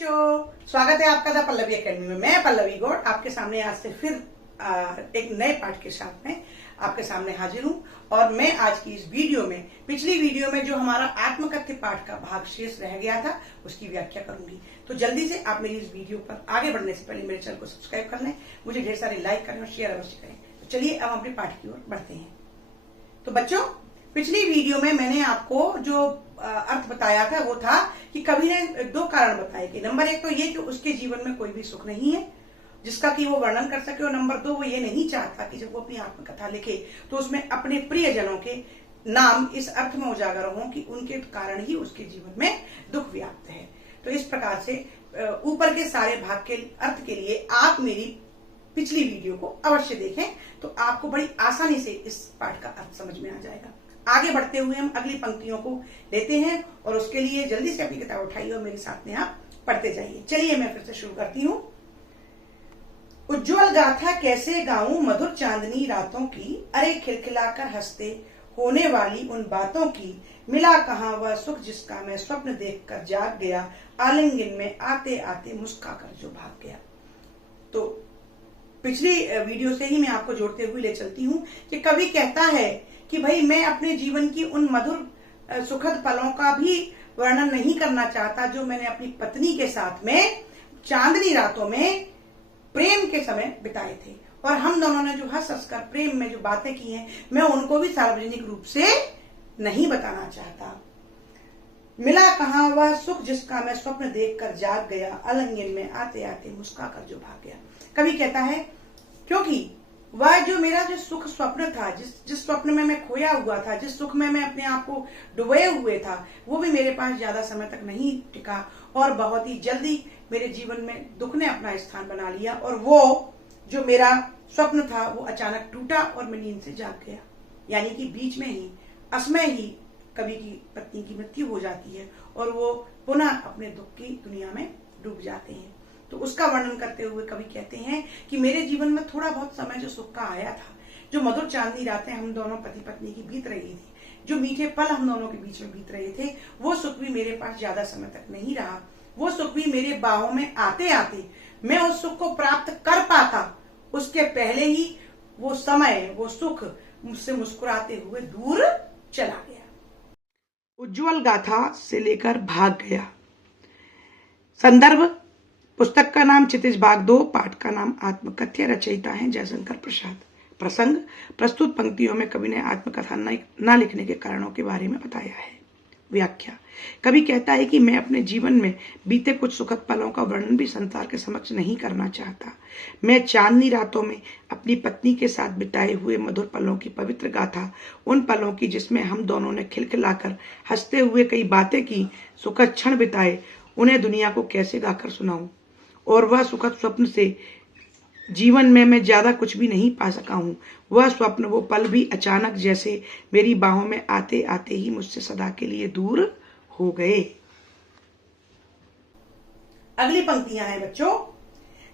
बच्चों, स्वागत है आपका द पल्लवी एकेडमी में। मैं पल्लवी गौड़ आपके सामने आज से फिर एक नए पाठ के साथ में आपके सामने हाजिर हूं। और मैं आज की इस वीडियो में, पिछली वीडियो में जो हमारा आत्मकथ्य पाठ का भाग शेष रह गया था उसकी व्याख्या करूंगी। तो जल्दी से आप मेरी इस वीडियो पर आगे बढ़ने से पहले मेरे चैनल को सब्सक्राइब कर लें, मुझे ढेर सारे लाइक करें और शेयर अवश्य करें। तो चलिए अब अपने पाठ की ओर बढ़ते हैं। तो बच्चों, पिछली वीडियो में मैंने आपको जो अर्थ बताया था वो था कि कवि ने दो कारण बताए कि नंबर एक तो ये कि उसके जीवन में कोई भी सुख नहीं है जिसका कि वो वर्णन कर सके, और नंबर दो वो ये नहीं चाहता कि जब वो अपनी आत्मकथा लिखे तो उसमें अपने प्रियजनों के नाम इस अर्थ में उजागर हों कि उनके कारण ही उसके जीवन में दुख व्याप्त है। तो इस प्रकार से ऊपर के सारे भाग के अर्थ के लिए आप मेरी पिछली वीडियो को अवश्य देखें, तो आपको बड़ी आसानी से इस पाठ का अर्थ समझ में आ जाएगा। आगे बढ़ते हुए हम अगली पंक्तियों को लेते हैं और उसके लिए जल्दी से अपनी किताब उठाइए और मेरे साथ में आप पढ़ते जाइए। चलिए मैं फिर से शुरू करती हूँ। उज्ज्वल गाथा कैसे गाऊं मधुर चांदनी रातों की, अरे खिलखिलाकर हंसते होने वाली उन बातों की, मिला कहां वह सुख जिसका मैं स्वप्न देखकर जाग गया, आलिंगन में आते आते मुस्काकर जो भाग गया। तो पिछली वीडियो से ही मैं आपको जोड़ते हुए ले चलती हूँ कि कवि कहता है कि भाई मैं अपने जीवन की उन मधुर सुखद पलों का भी वर्णन नहीं करना चाहता जो मैंने अपनी पत्नी के साथ में चांदनी रातों में प्रेम के समय बिताए थे, और हम दोनों ने जो हंस हंस कर प्रेम में जो बातें की हैं मैं उनको भी सार्वजनिक रूप से नहीं बताना चाहता। मिला कहां वह सुख जिसका मैं स्वप्न देखकर जाग गया, आलिंगन में आते आते मुस्काकर जो भाग गया। कवि कहता है क्योंकि वह जो मेरा जो सुख स्वप्न था, जिस स्वप्न में मैं खोया हुआ था, जिस सुख में मैं अपने आप को डुबोए हुए था, वो भी मेरे पास ज्यादा समय तक नहीं टिका और बहुत ही जल्दी मेरे जीवन में दुख ने अपना स्थान बना लिया, और वो जो मेरा स्वप्न था वो अचानक टूटा और मैं नींद से जाग गया। यानी कि बीच में ही असमय ही कवि की पत्नी की मृत्यु हो जाती है और वो पुनः अपने दुख की दुनिया में डूब जाते हैं। तो उसका वर्णन करते हुए कवि कहते हैं कि मेरे जीवन में थोड़ा बहुत समय जो सुख का आया था, जो मधुर चांदनी रातें हम दोनों पति पत्नी की बीत रही थी, जो मीठे पल हम दोनों के बीच में बीत रहे थे, वो सुख भी मेरे पास ज्यादा समय तक नहीं रहा। वो सुख भी मेरे बाहों में आते आते मैं उस सुख को प्राप्त कर पाता, उसके पहले ही वो समय, वो सुख मुझसे मुस्कुराते हुए दूर चला गया। उज्ज्वल गाथा से लेकर भाग गया। संदर्भ पुस्तक का नाम क्षितिज भाग 2, पाठ का नाम आत्मकथ्य, रचयिता हैं जयशंकर प्रसाद। प्रसंग, प्रस्तुत पंक्तियों में कवि ने आत्मकथा न लिखने के कारणों के बारे में बताया है। व्याख्या, कवि कहता है कि मैं अपने जीवन में बीते कुछ सुखद पलों का वर्णन भी संसार के समक्ष नहीं करना चाहता। मैं चांदनी रातों में अपनी पत्नी के साथ बिताए हुए मधुर पलों की पवित्र गाथा, उन पलों की जिसमें हम दोनों ने खिलखिलाकर हंसते हुए कई बातें की, सुखद क्षण बिताए, उन्हें दुनिया को कैसे गाकर सुनाऊं। और वह सुखद स्वप्न से जीवन में मैं ज्यादा कुछ भी नहीं पा सका हूं। वह स्वप्न, वो पल भी अचानक जैसे मेरी बाहों में आते आते ही मुझसे सदा के लिए दूर हो गए। अगली पंक्तियां हैं बच्चों।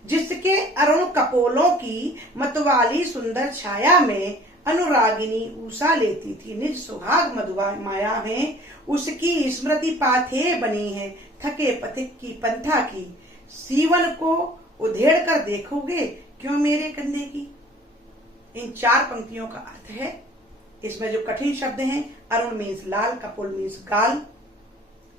जिसके अरुण कपोलों की मतवाली सुंदर छाया में अनुरागिनी ऊषा लेती थी, निज सुहाग मधुआ माया में उसकी स्मृति पाथे बनी है, थके पथिक की पंथा की, सीवन को उधेड़ कर देखोगे क्यों मेरे कंधे की। इन चार पंक्तियों का अर्थ है, इसमें जो कठिन शब्द हैं, अरुण मीन्स लाल, कपोल मीन्स गाल,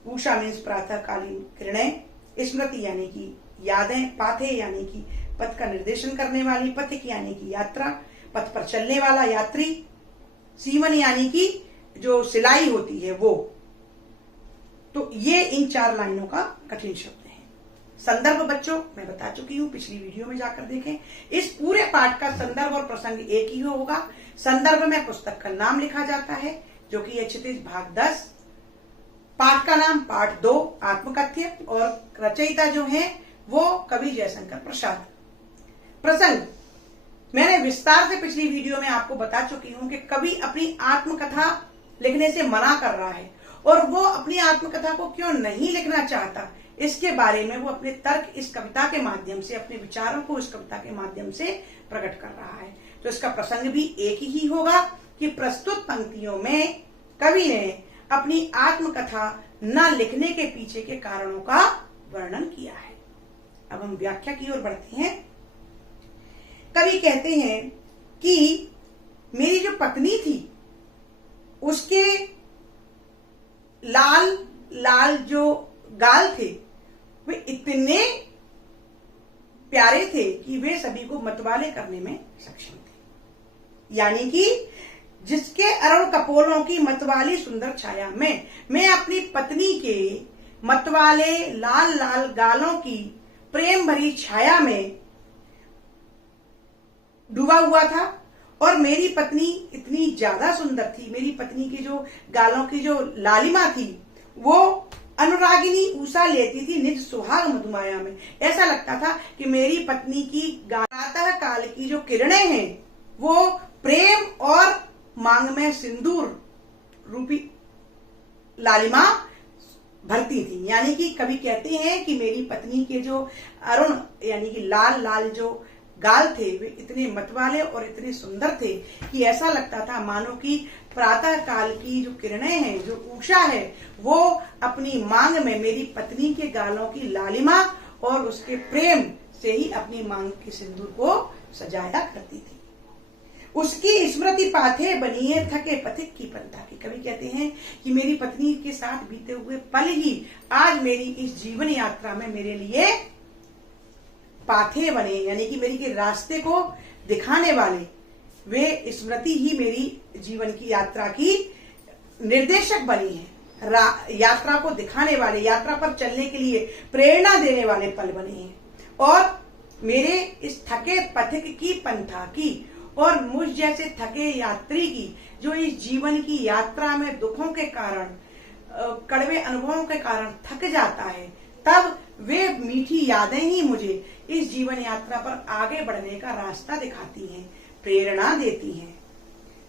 उषा मीन्स प्रातःकालीन किरणें, स्मृति यानी कि यादें, पाथे यानी कि पथ का निर्देशन करने वाली, पथिक यानी कि यात्रा, पथ पर चलने वाला यात्री, सीवन यानी कि जो सिलाई होती है वो। तो ये इन चार लाइनों का कठिन शब्द है। संदर्भ बच्चों मैं बता चुकी हूं, पिछली वीडियो में जाकर देखें। इस पूरे पाठ का संदर्भ और प्रसंग एक ही होगा। संदर्भ में पुस्तक का नाम लिखा जाता है जो कि क्षितिज भाग 10, पाठ का नाम पाठ 2 आत्मकथ्य, और रचयिता जो है वो कवि जयशंकर प्रसाद। प्रसंग मैंने विस्तार से पिछली वीडियो में आपको बता चुकी हूं कि कवि अपनी आत्मकथा लिखने से मना कर रहा है, और वो अपनी आत्मकथा को क्यों नहीं लिखना चाहता इसके बारे में वो अपने तर्क इस कविता के माध्यम से, अपने विचारों को इस कविता के माध्यम से प्रकट कर रहा है। तो इसका प्रसंग भी एक ही होगा कि प्रस्तुत पंक्तियों में कवि ने अपनी आत्मकथा न लिखने के पीछे के कारणों का वर्णन किया है। अब हम व्याख्या की ओर बढ़ते हैं। कवि कहते हैं कि मेरी जो पत्नी थी उसके लाल लाल जो गाल थे वे इतने प्यारे थे कि वे सभी को मतवाले करने में सक्षम थे। यानी कि जिसके अरुण कपोलों की मतवाली सुंदर छाया में मैं अपनी पत्नी के मतवाले लाल लाल गालों की प्रेम भरी छाया में डूबा हुआ था। और मेरी पत्नी इतनी ज्यादा सुंदर थी, मेरी पत्नी की जो गालों की जो लालिमा थी वो अनुरागिनी ऊषा लेती थी निज सुहाग मधुमाया में। ऐसा लगता था कि मेरी पत्नी की प्रातः काल की जो किरणें हैं वो प्रेम और मांग में सिंदूर रूपी लालिमा भरती थी। यानी कि कवि कहते हैं कि मेरी पत्नी के जो अरुण यानी कि लाल लाल जो गाल थे वे इतने मतवाले और इतने सुंदर थे कि ऐसा लगता था मानो कि प्रातः काल की जो किरणें हैं, जो उषा है, वो अपनी मांग में मेरी पत्नी के गालों की लालिमा और उसके प्रेम से ही अपनी मांग के सिंदूर को सजाया करती थी। उसकी स्मृति पाथे बनिए थके पथिक की पंथा की। कवि कहते हैं कि मेरी पत्नी के साथ बीते हुए पल ही आज मेरी इस जीवन यात्रा में मेरे लिए पाथे बने, यानी कि मेरी के रास्ते को दिखाने वाले वे स्मृति ही मेरी जीवन की यात्रा की निर्देशक बनी है। यात्रा को दिखाने वाले, यात्रा पर चलने के लिए प्रेरणा देने वाले पल बने हैं। और मेरे इस थके पथिक की पंथा की और मुझ जैसे थके यात्री की जो इस जीवन की यात्रा में दुखों के कारण, कड़वे अनुभवों के कारण थक जाता है, तब वे मीठी यादें ही मुझे इस जीवन यात्रा पर आगे बढ़ने का रास्ता दिखाती हैं, प्रेरणा देती हैं।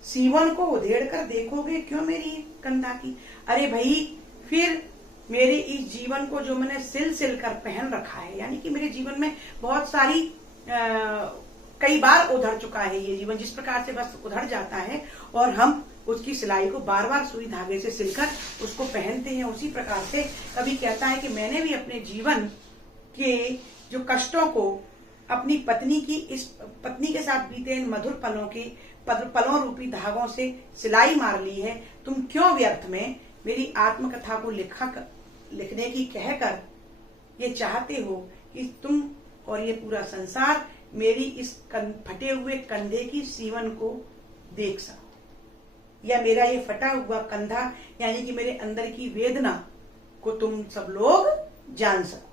सीवन को उधेड़ कर देखोगे क्यों मेरी कंधा की। अरे भाई, फिर मेरे इस जीवन को जो मैंने सिल सिल कर पहन रखा है, यानी कि मेरे जीवन में बहुत सारी कई बार उधड़ चुका है ये जीवन, जिस प्रकार से बस उधड़ जाता है और हम उसकी सिलाई को बार बार सुई धागे से सिलकर उसको पहनते हैं, उसी प्रकार से कभी कहता है कि मैंने भी अपने जीवन के जो कष्टों को अपनी पत्नी के साथ बीते इन मधुर पलों रूपी धागों से सिलाई मार ली है। तुम क्यों व्यर्थ में मेरी आत्मकथा को लिखने की कहकर ये चाहते हो कि तुम और ये पूरा संसार मेरी इस फटे हुए कंधे की सीवन को देख सको, या मेरा ये फटा हुआ कंधा यानी कि मेरे अंदर की वेदना को तुम सब लोग जान सको।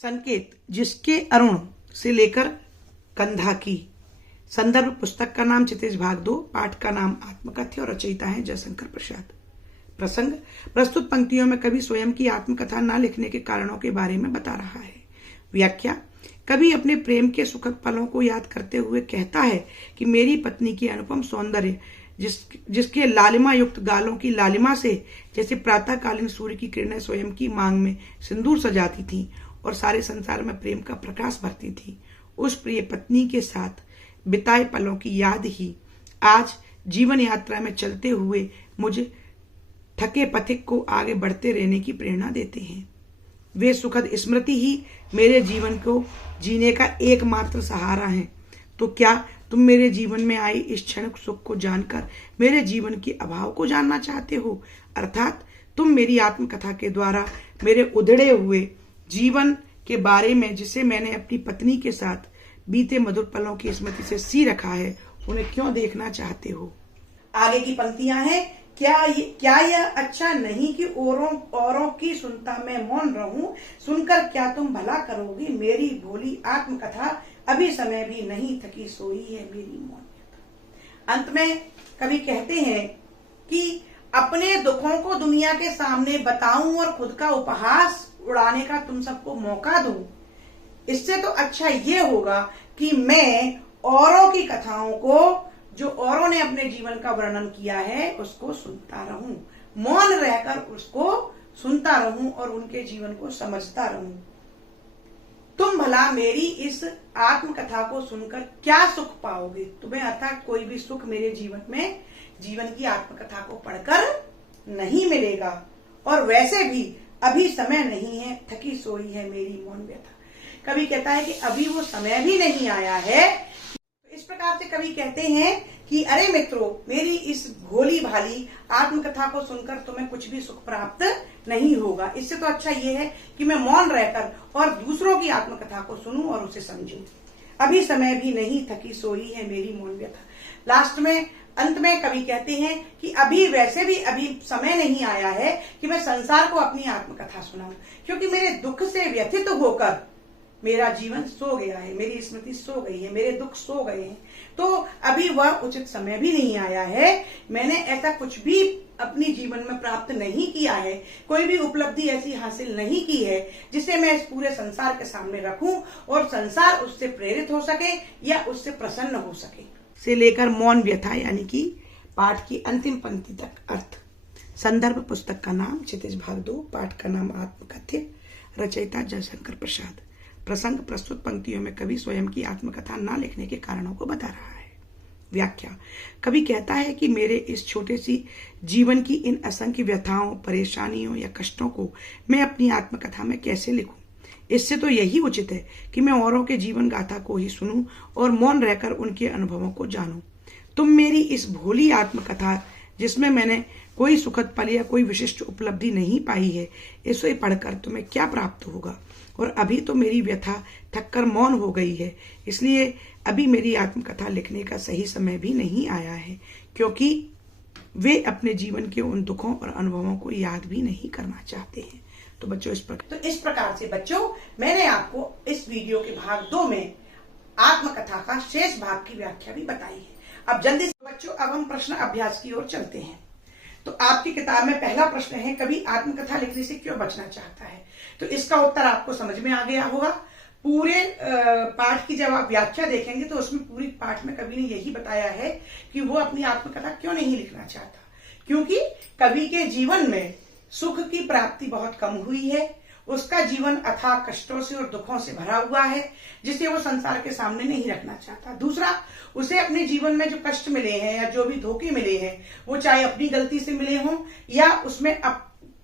संकेत, जिसके अरुण से लेकर कंधा की। संदर्भ पुस्तक का नाम क्षितिज भाग 2, पाठ का नाम आत्मकथ्य और रचयिता है जयशंकर प्रसाद। प्रसंग, प्रस्तुत पंक्तियों में कवि स्वयं की आत्मकथा न लिखने के कारणों के बारे में बता रहा है। व्याख्या, कवि अपने प्रेम के सुखद पलों को याद करते हुए कहता है कि मेरी पत्नी की अनुपम सौंदर्य जिसके लालिमा युक्त गालों की लालिमा से जैसे प्रातःकालीन सूर्य की किरणें स्वयं की मांग में सिंदूर सजाती थीं और सारे संसार में प्रेम का प्रकाश भरती थी, उस प्रिय पत्नी के साथ बिताए पलों की याद ही आज जीवन यात्रा में चलते हुए मुझे थके पथिक को आगे बढ़ते रहने की प्रेरणा देते हैं। वे सुखद स्मृति ही मेरे जीवन को जीने का एकमात्र सहारा हैं। तो क्या तुम मेरे जीवन में आई इस क्षण सुख को जानकर मेरे जीवन के अभाव को जानना चाहते हो? अर्थात तुम मेरी आत्मकथा के द्वारा मेरे उधड़े हुए जीवन के बारे में, जिसे मैंने अपनी पत्नी के साथ बीते मधुर पलों की स्मृति से सी रखा है, उन्हें क्यों देखना चाहते हो? आगे की पंक्तियां हैं, क्या यह अच्छा नहीं कि औरों की सुनता मैं मौन रहूं? सुनकर क्या तुम भला करोगी? मेरी भोली आत्मकथा अभी समय भी नहीं थकी सोई है मेरी मौनियत। अंत में कवि कहते हैं कि अपने दुखों को दुनिया के सामने बताऊं और खुद का उपहास उड़ाने का तुम सबको मौका दूं, इससे तो अच्छा ये होगा कि मैं औरों की कथाओं को, जो औरों ने अपने जीवन का वर्णन किया है, उसको सुनता रहूं, मौन रहकर उसको सुनता रहूं और उनके जीवन को समझता रहूं। तुम भला मेरी इस आत्मकथा को सुनकर क्या सुख पाओगे? तुम्हें अर्थात कोई भी सुख मेरे जीवन में, जीवन की आत्मकथा को पढ़कर नहीं मिलेगा। और वैसे भी अभी समय नहीं है, थकी सोई है मेरी मौन व्यथा। कवि कहता है कि अभी वो समय भी नहीं आया है। इस प्रकार से कवि कहते हैं कि अरे मित्रों, मेरी इस भोली भाली आत्मकथा को सुनकर तुम्हें कुछ भी सुख प्राप्त नहीं होगा। इससे तो अच्छा ये है कि मैं मौन रहकर और दूसरों की आत्मकथा को सुनूं और उसे समझूं। अभी समय भी नहीं, थकी सोई है मेरी मौन व्यथा। लास्ट में, अंत में कवि कहते हैं कि अभी वैसे भी अभी समय नहीं आया है कि मैं संसार को अपनी आत्मकथा सुनाऊं, क्योंकि मेरे दुख से व्यथित होकर मेरा जीवन सो गया है, मेरी स्मृति सो गई है, मेरे दुख सो गए हैं। तो अभी वह उचित समय भी नहीं आया है। मैंने ऐसा कुछ भी अपनी जीवन में प्राप्त नहीं किया है, कोई भी उपलब्धि ऐसी हासिल नहीं की है जिसे मैं इस पूरे संसार के सामने रखूं और संसार उससे प्रेरित हो सके या उससे प्रसन्न हो सके। से लेकर मौन व्यथा यानी कि पाठ की अंतिम पंक्ति तक अर्थ। संदर्भ पुस्तक का नाम क्षितिज भाग 2, पाठ का नाम आत्मकथ्य, रचयिता जयशंकर प्रसाद। प्रसंग प्रस्तुत पंक्तियों में कवि स्वयं की आत्मकथा न लिखने के कारणों को बता रहा है। व्याख्या। कवि कहता है कि मेरे इस छोटे सी जीवन की इन असंख्य व्यथाओं, परेशानियों या कष्टों को मैं अपनी आत्मकथा में कैसे लिखूं। इससे तो यही उचित है कि मैं औरों के जीवन गाथा को ही सुनूं और मौन रहकर उनके अनुभवों को जानूं। तुम मेरी इस भोली आत्मकथा, जिसमें मैंने कोई सुखद पल या कोई विशिष्ट उपलब्धि नहीं पाई है, इसे पढ़कर तुम्हें क्या प्राप्त होगा। और अभी तो मेरी व्यथा थककर मौन हो गई है, इसलिए अभी मेरी आत्मकथा लिखने का सही समय भी नहीं आया है, क्योंकि वे अपने जीवन के उन दुखों और अनुभवों को याद भी नहीं करना चाहते हैं। तो बच्चों, इस प्रकार से बच्चों, मैंने आपको इस वीडियो के भाग 2 में आत्मकथा का शेष भाग की व्याख्या भी बताई है। अब जल्दी से बच्चों, अब हम प्रश्न अभ्यास की ओर चलते हैं। तो आपकी किताब में पहला प्रश्न है, कवि आत्मकथा लिखने से क्यों बचना चाहता है। तो इसका उत्तर आपको समझ में आ गया होगा। पूरे पाठ की जब आप व्याख्या देखेंगे तो उसमें पूरी पाठ में कवि ने यही बताया है कि वो अपनी आत्मकथा क्यों नहीं लिखना चाहता, क्योंकि कवि के जीवन में सुख की प्राप्ति बहुत कम हुई है। उसका जीवन अथाह कष्टों से और दुखों से भरा हुआ है, जिसे वो संसार के सामने नहीं रखना चाहता। दूसरा, उसे अपने जीवन में जो कष्ट मिले हैं या जो भी धोखे मिले हैं, वो चाहे अपनी गलती से मिले हों या उसमें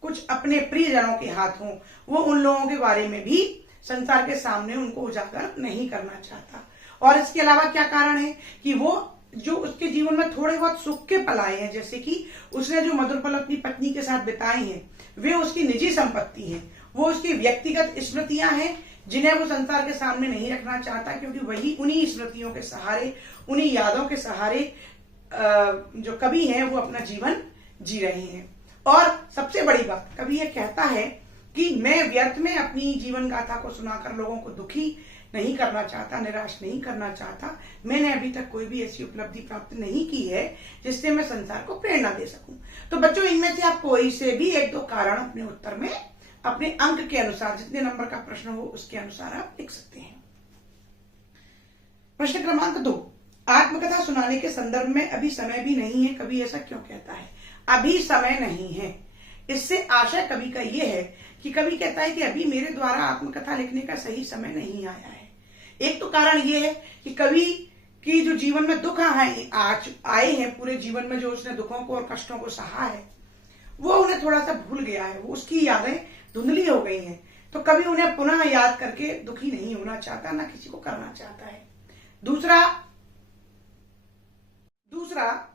कुछ अपने प्रियजनों के हाथ हों, वो उन लोगों के बारे में भी संसार के सामने उनको उजागर नहीं करना चाहता। और इसके अलावा क्या कारण है कि वो जो उसके जीवन में थोड़े बहुत सुख के पल आए हैं, जैसे कि उसने जो मधुर पल अपनी पत्नी के साथ बिताए हैं, वे उसकी निजी संपत्ति है, वो उसकी व्यक्तिगत स्मृतियां हैं जिन्हें वो संसार के सामने नहीं रखना चाहता, क्योंकि वही उन्हीं स्मृतियों के सहारे, उन्हीं यादों के सहारे जो कवि हैं वो अपना जीवन जी रहे हैं। और सबसे बड़ी बात, कवि ये कहता है कि मैं व्यर्थ में अपनी जीवन गाथा को सुनाकर लोगों को दुखी नहीं करना चाहता, निराश नहीं करना चाहता। मैंने अभी तक कोई भी ऐसी उपलब्धि प्राप्त नहीं की है जिससे मैं संसार को प्रेरणा दे सकूं। तो बच्चों, इनमें से आप कोई से भी 1-2 कारण अपने उत्तर में अपने अंक के अनुसार, जितने नंबर का प्रश्न हो उसके अनुसार आप लिख सकते हैं। प्रश्न क्रमांक 2, आत्मकथा सुनाने के संदर्भ में अभी समय भी नहीं है, कवि ऐसा क्यों कहता है। अभी समय नहीं है, इससे आशय कवि का यह है कि कवि कहता है कि अभी मेरे द्वारा आत्मकथा लिखने का सही समय नहीं आया है। एक तो कारण यह है कि कवि की जो जीवन में दुख आए हैं, पूरे जीवन में जो उसने दुखों को और कष्टों को सहा है, वो उन्हें थोड़ा सा भूल गया है, वो उसकी यादें धुंधली हो गई हैं। तो कवि उन्हें पुनः याद करके दुखी नहीं होना चाहता, ना किसी को करना चाहता है। दूसरा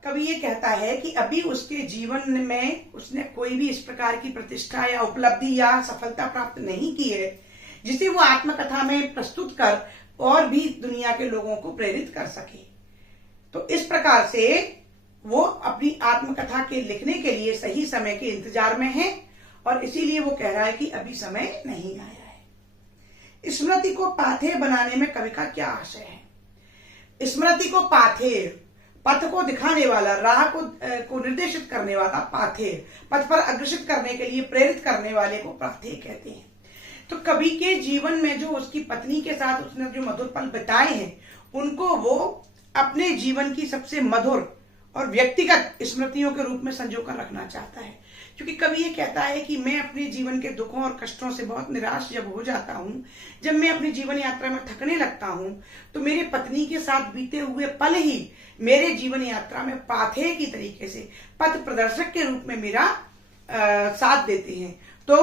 कवि ये कहता है कि अभी उसके जीवन में उसने कोई भी इस प्रकार की प्रतिष्ठा या उपलब्धि या सफलता प्राप्त नहीं की है जिसे वो आत्मकथा में प्रस्तुत कर और भी दुनिया के लोगों को प्रेरित कर सके। तो इस प्रकार से वो अपनी आत्मकथा के लिखने के लिए सही समय के इंतजार में है और इसीलिए वो कह रहा है कि अभी समय नहीं आया है। स्मृति को पाथेय बनाने में कवि का क्या आशय है। स्मृति को पाथेय, पथ को दिखाने वाला, राह को निर्देशित करने वाला पाथेय, पथ पर अग्रसित करने के लिए प्रेरित करने वाले को पाथेय कहते हैं। तो कवि के जीवन में जो उसकी पत्नी के साथ उसने जो मधुर पल बिताए हैं, उनको वो अपने जीवन की सबसे मधुर और व्यक्तिगत स्मृतियों के रूप में संजोकर रखना चाहता है। क्योंकि कवि ये कहता है कि मैं अपने जीवन के दुखों और कष्टों से बहुत निराश जब हो जाता हूँ, जब मैं अपनी जीवन यात्रा में थकने लगता हूँ, तो मेरे पत्नी के साथ बीते हुए पल ही मेरे जीवन यात्रा में पाथेय की तरीके से, पथ प्रदर्शक के रूप में मेरा साथ देते हैं। तो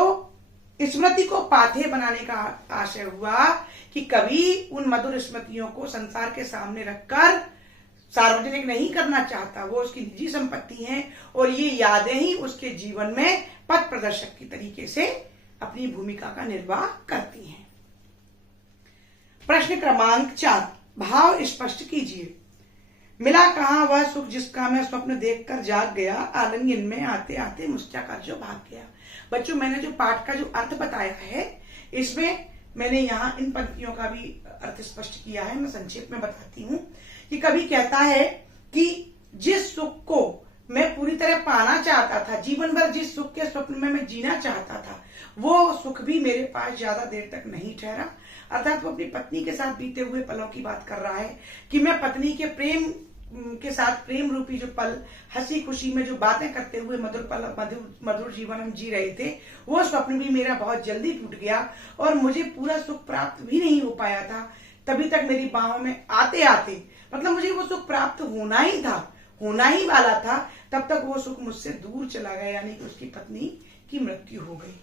स्मृति को पाथे बनाने का आशय हुआ कि कवि उन मधुर स्मृतियों को संसार के सामने रखकर सार्वजनिक नहीं करना चाहता, वो उसकी निजी संपत्ति है और ये यादें ही उसके जीवन में पथ प्रदर्शक की तरीके से अपनी भूमिका का निर्वाह करती हैं। प्रश्न क्रमांक 4, भाव स्पष्ट कीजिए। मिला कहां वह सुख जिसका मैं स्वप्न देखकर जाग गया, आलिंगन में आते आते मुस्कुराकर जो भाग गया। बच्चों, मैंने जो पाठ का जो अर्थ बताया है, इसमें मैंने यहाँ इन पंक्तियों का भी अर्थ स्पष्ट किया है। मैं संक्षेप में बताती हूँ कि कवि कहता है कि जिस सुख को मैं पूरी तरह पाना चाहता था, जीवन भर जिस सुख के स्वप्न में मैं जीना चाहता था, वो सुख भी मेरे पास ज्यादा देर तक नहीं ठहरा। अर्थात वो अपनी पत्नी के साथ बीते हुए पलों की बात कर रहा है कि मैं पत्नी के प्रेम के साथ प्रेम रूपी जो पल, हंसी खुशी में जो बातें करते हुए मधुर पल, मधुर जीवन हम जी रहे थे, वो स्वप्न भी मेरा बहुत जल्दी टूट गया और मुझे पूरा सुख प्राप्त भी नहीं हो पाया था। तभी तक मेरी बाहों में आते आते, मतलब मुझे वो सुख प्राप्त होना ही था, होना ही वाला था, तब तक वो सुख मुझसे दूर चला गया, यानी कि उसकी पत्नी की मृत्यु हो गई।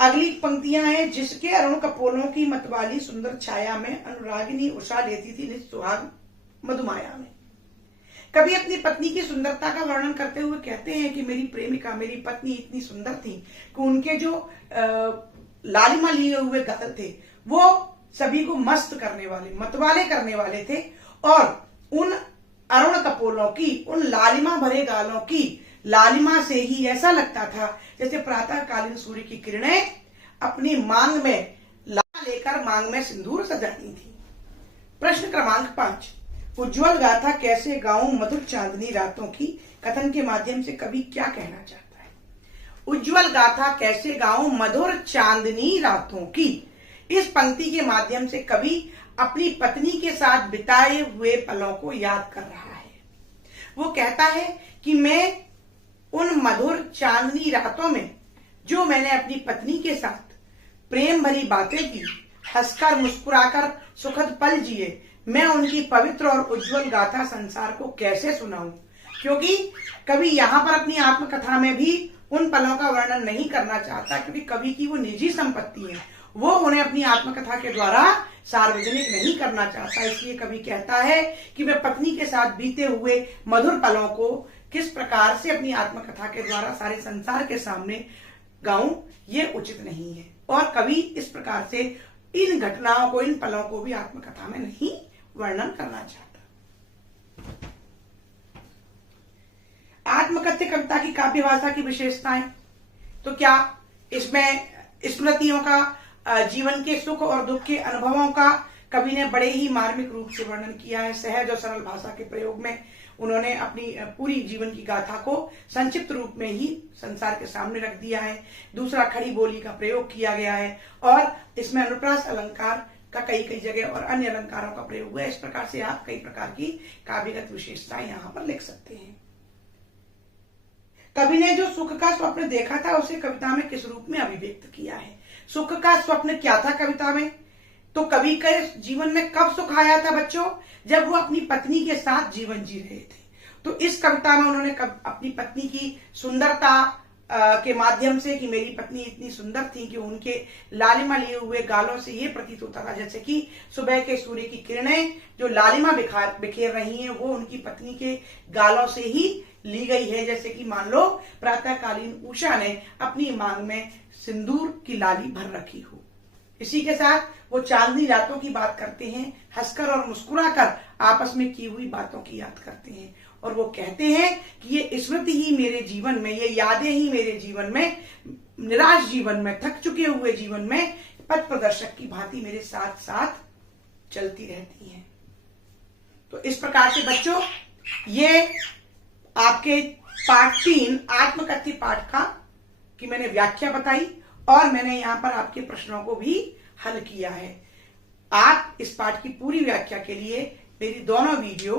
अगली पंक्तियां हैं, जिसके अरुण कपोलों की मतवाली सुंदर छाया में अनुरागिनी उषा लेती थी निज सुहाग मधुमाया में। कभी अपनी पत्नी की सुंदरता का वर्णन करते हुए कहते हैं कि मेरी प्रेमिका, मेरी पत्नी इतनी सुंदर थी कि उनके जो लालिमा लिए हुए गाल थे वो सभी को मस्त करने वाले, मतवाले करने वाले थे और उन अरुण कपोलों की, उन लालिमा भरे गालों की लालिमा से ही ऐसा लगता था जैसे प्रातःकालीन सूर्य की किरणें अपनी मांग में लालिमा लेकर मांग में सिंदूर सजाती थी। प्रश्न क्रमांक 5, उज्जवल गाथा कैसे गाऊं मधुर चांदनी रातों की, कथन के माध्यम से कवि क्या कहना चाहता है। उज्जवल गाथा कैसे गाऊं मधुर चांदनी रातों की, इस पंक्ति के माध्यम से कवि अपनी पत्नी के साथ बिताए हुए पलों को याद कर रहा है। वो कहता है कि मैं उन मधुर चांदनी रातों में जो मैंने अपनी पत्नी के साथ प्रेम भरी बातें की, हंसकर मुस्कुराकर सुखद पल जिए, मैं उनकी पवित्र और उज्जवल गाथा संसार को कैसे सुनाऊं। क्योंकि कवि यहाँ पर अपनी आत्मकथा में भी उन पलों का वर्णन नहीं करना चाहता, क्योंकि कवि की वो निजी संपत्ति है, वो उन्हें अपनी आत्मकथा के द्वारा सार्वजनिक नहीं करना चाहता। इसलिए कवि कहता है कि मैं पत्नी के साथ बीते हुए मधुर पलों को किस प्रकार से अपनी आत्मकथा के द्वारा सारे संसार के सामने गाऊं, ये उचित नहीं है। और कवि इस प्रकार से इन घटनाओं को, इन पलों को भी आत्मकथा में नहीं वर्णन करना चाहता। आत्मकथ्य कविता की काव्य भाषा की विशेषताएं, तो क्या इसमें स्मृतियों का, जीवन के सुख और दुख के अनुभवों का कवि ने बड़े ही मार्मिक रूप से वर्णन किया है। सहज और सरल भाषा के प्रयोग में उन्होंने अपनी पूरी जीवन की गाथा को संक्षिप्त रूप में ही संसार के सामने रख दिया है। दूसरा, खड़ी बोली का प्रयोग किया गया है और इसमें अनुप्रास अलंकार का कई जगह और अन्य अलंकारों का प्रयोग हुआ है। इस प्रकार से आप कई प्रकार की काव्यगत विशेषताएं यहाँ पर लिख सकते हैं। कवि ने जो सुख का स्वप्न देखा था उसे कविता में किस रूप में अभिव्यक्त किया है। सुख का स्वप्न क्या था कविता में, तो कवि के जीवन में कब सुख आया था बच्चों, जब वो अपनी पत्नी के साथ जीवन जी रहे थे। तो इस कविता में उन्होंने अपनी पत्नी की सुंदरता के माध्यम से, कि मेरी पत्नी इतनी सुंदर थी कि उनके लालिमा लिए हुए गालों से ये प्रतीत होता था जैसे कि सुबह के सूर्य की किरणें जो लालिमा बिखेर रही हैं वो उनकी पत्नी के गालों से ही ली गई है, जैसे कि मान लो प्रातःकालीन उषा ने अपनी मांग में सिंदूर की लाली भर रखी हो। इसी के साथ वो चांदनी रातों की बात करते हैं, हंसकर और मुस्कुराकर आपस में की हुई बातों की याद करते हैं और वो कहते हैं कि ये स्मृति ही मेरे जीवन में, ये यादें ही मेरे जीवन में, निराश जीवन में, थक चुके हुए जीवन में पथ प्रदर्शक की भांति मेरे साथ साथ चलती रहती हैं। तो इस प्रकार से बच्चों ये आपके पाठ 3 आत्मकथ्य पाठ का की मैंने व्याख्या बताई और मैंने यहाँ पर आपके प्रश्नों को भी हल किया है। आप इस पाठ की पूरी व्याख्या के लिए मेरी दोनों वीडियो,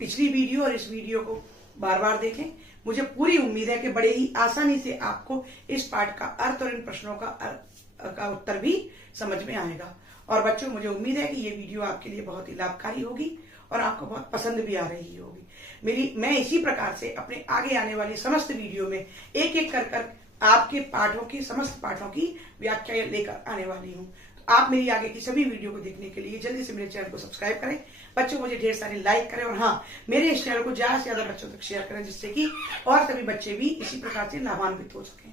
पिछली वीडियो और इस वीडियो को बार बार देखें। मुझे पूरी उम्मीद है कि बड़े ही आसानी से आपको इस पाठ का अर्थ और इन प्रश्नों का उत्तर भी समझ में आएगा। और बच्चों मुझे उम्मीद है कि ये वीडियो आपके लिए बहुत ही लाभकारी होगी और आपको बहुत पसंद भी आ रही होगी। मैं इसी प्रकार से अपने आगे आने वाली समस्त वीडियो में एक एक कर आपके पाठों की, समस्त पाठों की व्याख्या लेकर आने वाली हूँ। तो आप मेरी आगे की सभी वीडियो को देखने के लिए जल्दी से मेरे चैनल को सब्सक्राइब करें, बच्चों मुझे ढेर सारे लाइक करें, और हाँ, मेरे इस चैनल को ज्यादा से ज्यादा बच्चों तक शेयर करें, जिससे कि और सभी बच्चे भी इसी प्रकार से लाभान्वित हो सकें।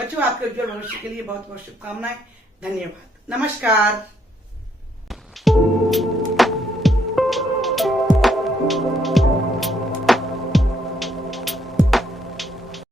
बच्चों, आपके उज्जवल भविष्य के लिए बहुत बहुत शुभकामनाएं। धन्यवाद। नमस्कार।